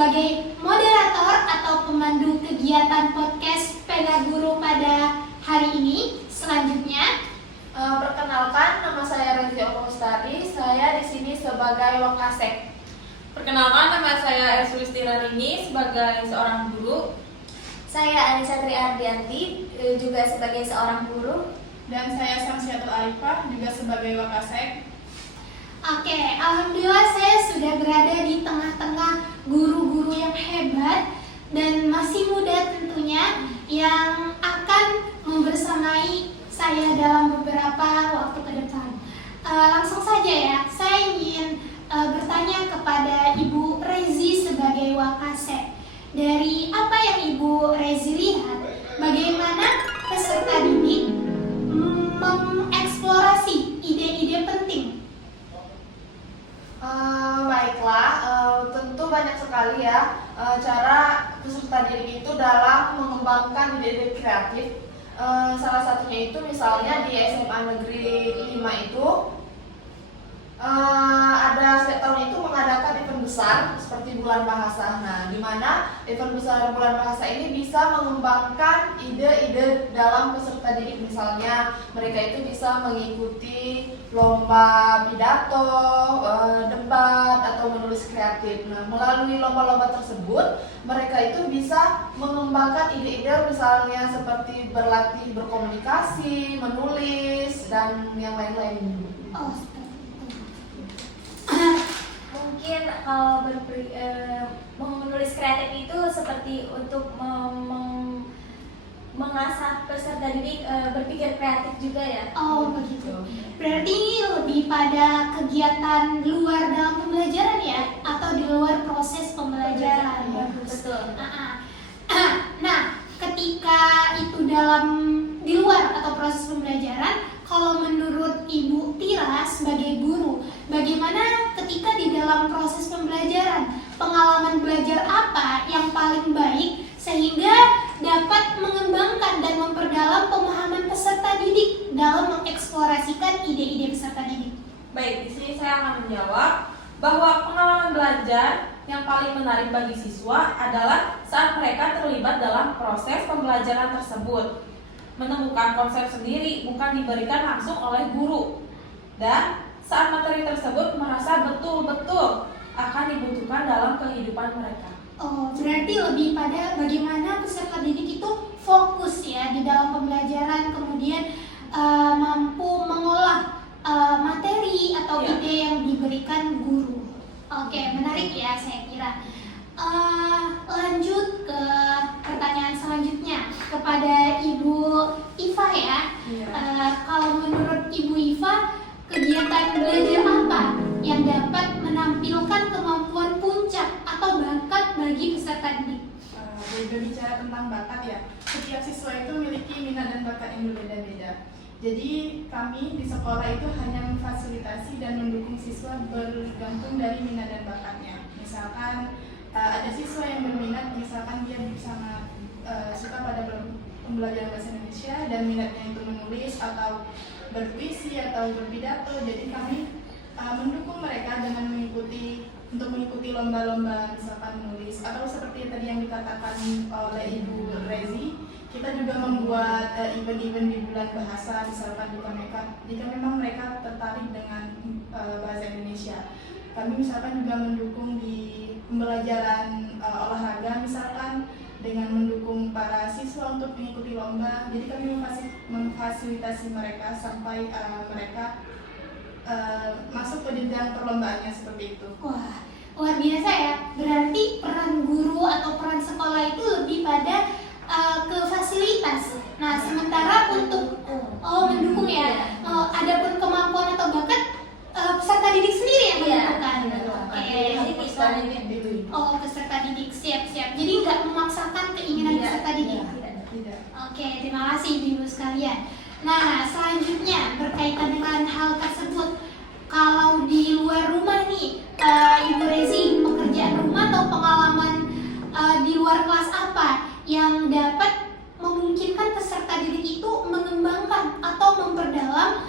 sebagai moderator atau pemandu kegiatan podcast Pega Guru pada hari ini. Selanjutnya, perkenalkan, nama saya Rezi Okomustari. Saya di sini sebagai Wakasek. Perkenalkan, nama saya Sulisti Rarini sebagai seorang guru. Saya Anissa Triardianti, juga sebagai seorang guru. Dan saya Samsiatul Arifah, juga sebagai Wakasek. Oke, alhamdulillah saya sudah berada di tengah-tengah guru-guru yang hebat dan masih muda tentunya yang akan membersamai saya dalam beberapa waktu ke depan. Langsung saja ya, saya ingin bertanya kepada Ibu Rezi sebagai Wakasek. Dari apa yang Ibu Rezi lihat, bagaimana peserta didik mengeksplorasi ide-ide penting? Baiklah, tentu banyak sekali ya cara peserta didik itu dalam mengembangkan ide-ide kreatif. Salah satunya itu misalnya di SMA Negeri 5 itu ada setiap tahun itu mengadakan event besar seperti Bulan Bahasa. Nah, di mana event besar Bulan Bahasa ini bisa mengembangkan ide-ide dalam peserta didik. Misalnya mereka itu bisa mengikuti lomba pidato, debat atau menulis kreatif. Nah, melalui lomba-lomba tersebut mereka itu bisa mengembangkan ide-ide misalnya seperti berlatih berkomunikasi, menulis dan yang lain-lain. Oh, Mungkin kalau menulis kreatif itu seperti untuk mengasah peserta didik berpikir kreatif juga ya. Oh begitu. Berarti ini lebih pada kegiatan luar dalam pembelajaran ya, atau di luar proses pembelajaran. Bagus. Betul. Nah, ketika itu di luar atau proses pembelajaran, kalau menurut Ibu Tira sebagai guru, bagaimana ketika di dalam proses pembelajaran, pengalaman belajar apa yang paling baik sehingga dapat mengembangkan dan memperdalam pemahaman peserta didik dalam mengeksplorasikan ide-ide peserta didik? Baik, di sini saya akan menjawab bahwa pengalaman belajar yang paling menarik bagi siswa adalah saat mereka terlibat dalam proses pembelajaran tersebut, menemukan konsep sendiri bukan diberikan langsung oleh guru, dan saat materi tersebut merasa betul-betul akan dibutuhkan dalam kehidupan mereka. Oh, berarti lebih pada bagaimana peserta didik itu fokus ya di dalam pembelajaran, kemudian mampu mengolah materi atau Ya. ide yang diberikan guru. Oke, menarik ya saya kira. Lanjut ke pertanyaan selanjutnya kepada Ibu Iva ya. Kalau menurut Ibu Iva, kegiatan belajar apa yang dapat menampilkan kemampuan puncak atau bakat bagi peserta didik? Berbicara tentang bakat ya, setiap siswa itu memiliki minat dan bakat yang berbeda-beda. Jadi kami di sekolah itu hanya memfasilitasi dan mendukung siswa bergantung dari minat dan bakatnya. Misalkan ada siswa yang berminat, misalkan dia sangat suka pada pembelajaran bahasa Indonesia dan minatnya itu menulis atau berpuisi atau berpidato. Jadi kami mendukung mereka dengan mengikuti lomba-lomba misalkan menulis, atau seperti tadi yang dikatakan oleh Ibu Rezi, kita juga membuat event-event di bulan bahasa. Misalkan jika memang mereka tertarik dengan bahasa Indonesia, kami misalkan juga mendukung di pembelajaran olahraga, misalkan dengan mendukung para siswa untuk mengikuti lomba. Jadi kami memfasilitasi mereka sampai mereka masuk ke jenjang perlombaannya seperti itu. Wah, luar biasa ya. Berarti peran guru atau peran sekolah itu lebih pada ke fasilitas. Nah, sementara untuk mendukung ya. Adapun kemampuan atau bakat peserta didik sendiri yang menentukan. Jadi Peserta didik dulu. Oh, peserta didik, siap-siap. Jadi nggak memaksakan keinginan peserta didik. Tidak. Oke, terima kasih Ibu sekalian. Nah, selanjutnya berkaitan dengan hal tersebut, kalau di luar rumah nih, Ibu Rezi, pekerjaan rumah atau pengalaman di luar kelas apa yang dapat memungkinkan peserta didik itu mengembangkan atau memperdalam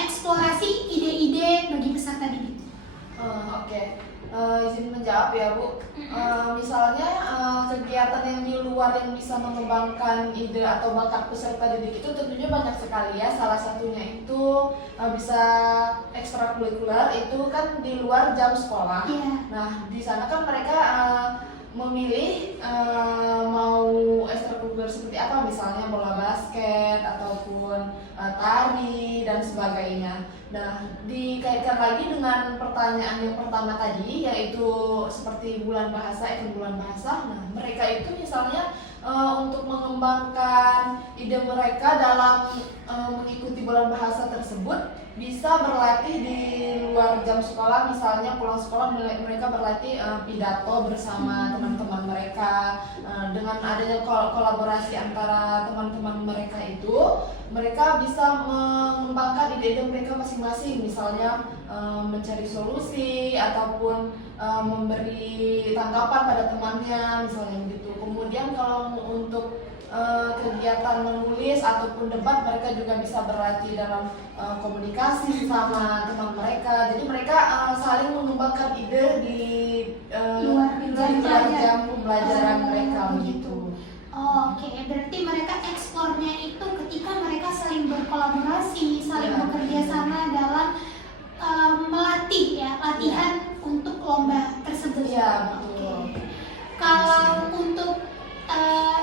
eksplorasi ide-ide bagi peserta didik? Oke. Izin menjawab. ya Bu. Misalnya kegiatan yang di luar yang bisa mengembangkan ide atau bakat peserta didik itu tentunya banyak sekali ya. Salah satunya itu bisa ekstrakurikuler, itu kan di luar jam sekolah. Nah, di sana kan mereka memilih mau ekstrakurikuler seperti apa, misalnya bola basket ataupun tari dan sebagainya. Nah, dikaitkan lagi dengan pertanyaan yang pertama tadi, yaitu seperti bulan bahasa, event bulan bahasa. Nah, mereka itu misalnya untuk mengembangkan ide mereka dalam mengikuti bulan bahasa tersebut, bisa berlatih di luar jam sekolah, misalnya pulang sekolah mereka berlatih pidato bersama teman-teman mereka. Dengan adanya kolaborasi antara teman-teman mereka itu, mereka bisa mengembangkan ide-ide mereka masing-masing, misalnya mencari solusi ataupun memberi tanggapan pada temannya, misalnya begitu. Kemudian kalau untuk kegiatan menulis ataupun debat, mereka juga bisa berlatih dalam komunikasi sama teman mereka. Jadi mereka saling mengembangkan ide di luar jam pembelajaran mereka begitu. Oke, berarti mereka eksplornya itu ketika mereka saling berkolaborasi, saling bekerja sama dalam melatih ya, latihan untuk lomba tersebut. Iya, betul. Oke. Kalau untuk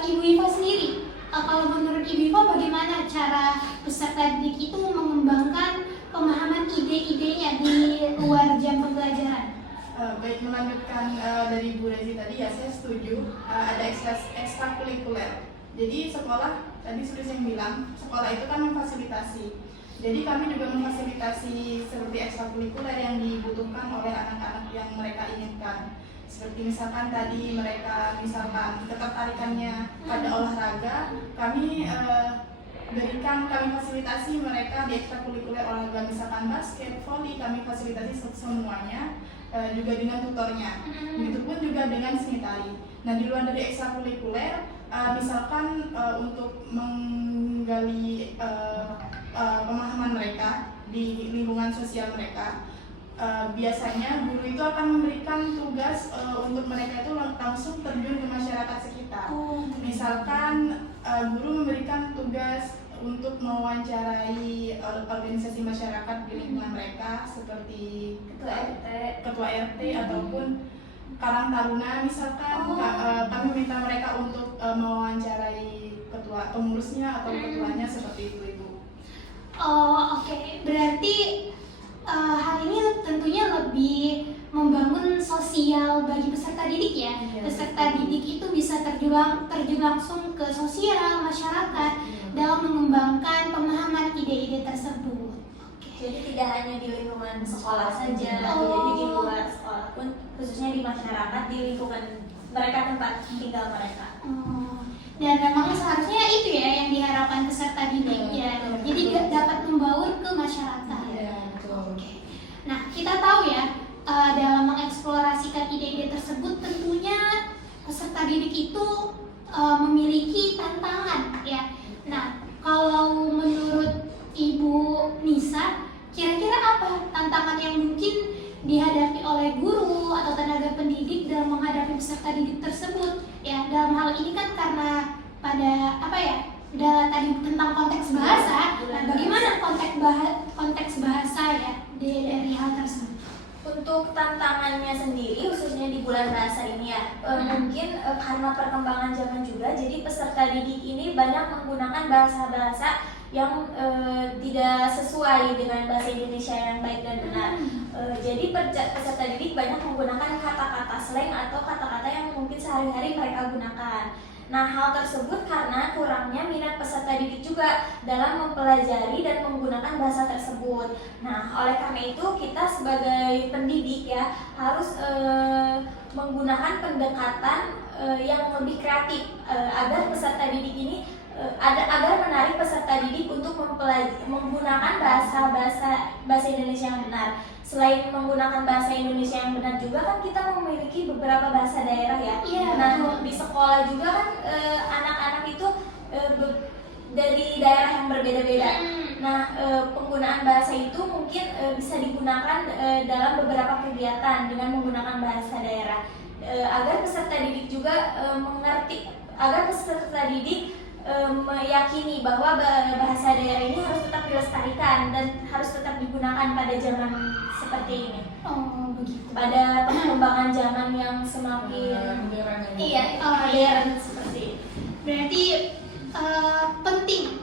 Ibu Iva sendiri, kalau menurut Ibu Iva bagaimana cara peserta didik itu mengembangkan pemahaman ide-idenya di luar jam pembelajaran? Baik, melanjutkan dari Bu Rezi tadi ya, saya setuju ada ekstrakurikuler. Jadi sekolah, tadi sudah saya bilang, sekolah itu kan memfasilitasi. Jadi kami juga memfasilitasi seperti ekstrakurikuler yang dibutuhkan oleh anak-anak yang mereka inginkan. Seperti misalkan tadi mereka misalkan ketertarikannya pada olahraga, kami fasilitasi mereka di ekstrakurikuler olahraga, misalkan basket, voli, kami fasilitasi semuanya, juga dengan tutornya. Begitupun juga dengan seni tari. Nah, di luar dari ekstrakurikuler, misalkan untuk menggali pemahaman mereka di lingkungan sosial mereka, biasanya guru itu akan memberikan tugas untuk mereka itu langsung terjun ke masyarakat sekitar. Misalkan guru memberikan tugas untuk mewawancarai organisasi masyarakat di lingkungan mereka seperti ketua RT ataupun Karang Taruna misalkan. Kami minta mereka untuk mewawancarai ketua pengurusnya atau ketuanya, seperti itu Ibu. Oke. Berarti hal ini tentunya lebih membangun sosial bagi peserta didik ya. Peserta didik itu bisa terjun langsung ke sosial masyarakat dalam mengembangkan pemahaman ide-ide tersebut. Jadi tidak hanya di lingkungan sekolah saja, jadi di luar sekolah pun, khususnya di masyarakat, di lingkungan mereka, tempat tinggal mereka. Dan memang seharusnya itu ya yang diharapkan peserta didik ya. Jadi dapat membaur ke masyarakat. Oke. Nah, kita tahu ya, dalam mengeksplorasikan ide-ide tersebut tentunya peserta didik itu memiliki tantangan ya. Nah, kalau menurut Ibu Nisa, kira-kira apa tantangan yang mungkin dihadapi oleh guru atau tenaga pendidik dalam menghadapi peserta didik tersebut? Ya, dalam hal ini kan karena pada tadi tentang konteks bahasa. Nah, bagaimana konteks bahasa ya dari hal tersebut? Untuk tantangannya sendiri, khususnya di bulan bahasa ini ya, mungkin karena perkembangan zaman juga, jadi peserta didik ini banyak menggunakan bahasa-bahasa yang tidak sesuai dengan bahasa Indonesia yang baik dan benar. Jadi peserta didik banyak menggunakan kata-kata slang atau kata-kata yang mungkin sehari-hari mereka gunakan. Nah, hal tersebut karena kurangnya minat peserta didik juga dalam mempelajari dan menggunakan bahasa tersebut. Nah, oleh karena itu kita sebagai pendidik ya harus menggunakan pendekatan yang lebih kreatif agar peserta didik ini agar menarik peserta didik untuk menggunakan bahasa Indonesia yang benar. Selain menggunakan bahasa Indonesia yang benar juga kan kita memiliki beberapa bahasa daerah ya. Nah, di sekolah juga kan anak-anak itu dari daerah yang berbeda-beda. Nah, penggunaan bahasa itu mungkin bisa digunakan dalam beberapa kegiatan dengan menggunakan bahasa daerah agar peserta didik juga mengerti, agar peserta didik meyakini bahwa bahasa daerah ini harus tetap dilestarikan dan harus tetap digunakan pada zaman seperti ini. Oh, begitu. Pada perkembangan zaman yang semakin modern seperti ini. Berarti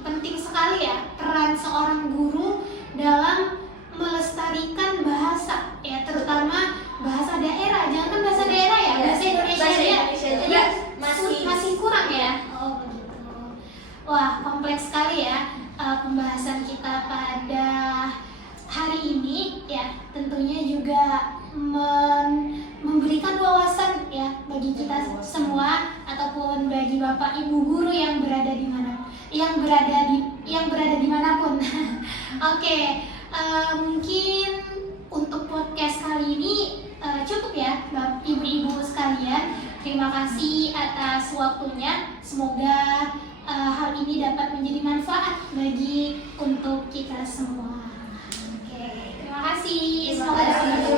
penting sekali ya peran seorang guru dalam melestarikan bahasa ya, terutama bahasa daerah. Jangan kan bahasa daerah ya, bahasa Indonesia juga masih kurang ya. Oh begitu. Wah, kompleks sekali ya pembahasan kita pada hari ini ya. Tentunya juga memberikan wawasan ya bagi kita semua ataupun bagi Bapak Ibu guru yang berada di mana, yang berada dimanapun. Oke, mungkin untuk podcast kali ini cukup ya ibu-ibu sekalian. Terima kasih atas waktunya. Semoga hal ini dapat menjadi manfaat untuk kita semua. Oke, terima kasih. Semoga dapat